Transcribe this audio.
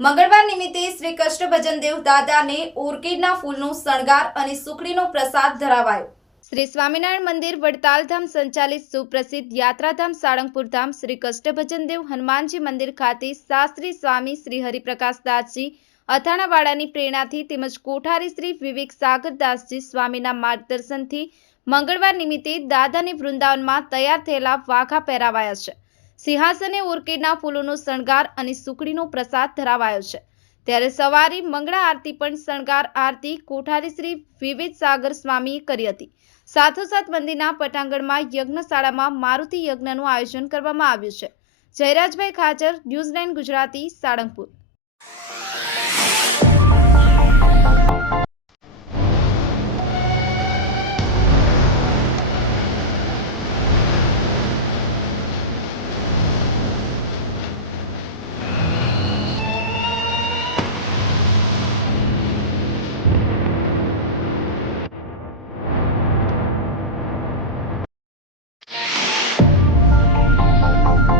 મંગળવાર નિમિત્તે શ્રી કષ્ટભજન દેવ દાદાને ઓર્કિડના ફૂલનો શણગાર અને સુખડીનો પ્રસાદ ધરાવાયો. શ્રી સ્વામિનારાયણ મંદિર વડતાલધામ સંચાલિત સુપ્રસિદ્ધ યાત્રાધામ સાળંગપુર ધામ શ્રી કષ્ટભજન દેવ હનુમાનજી મંદિર ખાતે શાસ્ત્રી સ્વામી શ્રી હરિપ્રકાશદાસજી અથાણાવાડાની પ્રેરણાથી તેમજ કોઠારી શ્રી વિવેક સાગરદાસજી સ્વામીના માર્ગદર્શનથી મંગળવાર નિમિત્તે દાદાની વૃંદાવનમાં તૈયાર થયેલા વાઘા પહેરાવાયા છે. સિંહાસને ઓર્કિડના ફૂલોનો શણગાર અને સુખડીનો પ્રસાદ ધરાવાયો છે. ત્યારે સવારે મંગળા આરતી પણ શણગાર આરતી કોઠારી શ્રી વિવિધ સાગર સ્વામીએ કરી હતી. સાથોસાથ મંદિરના પટાંગણમાં યજ્ઞશાળામાં મારુતિ યજ્ઞનું આયોજન કરવામાં આવ્યું છે. Jayrajbhai Khachar New Zealand Gujarati, Salangpur.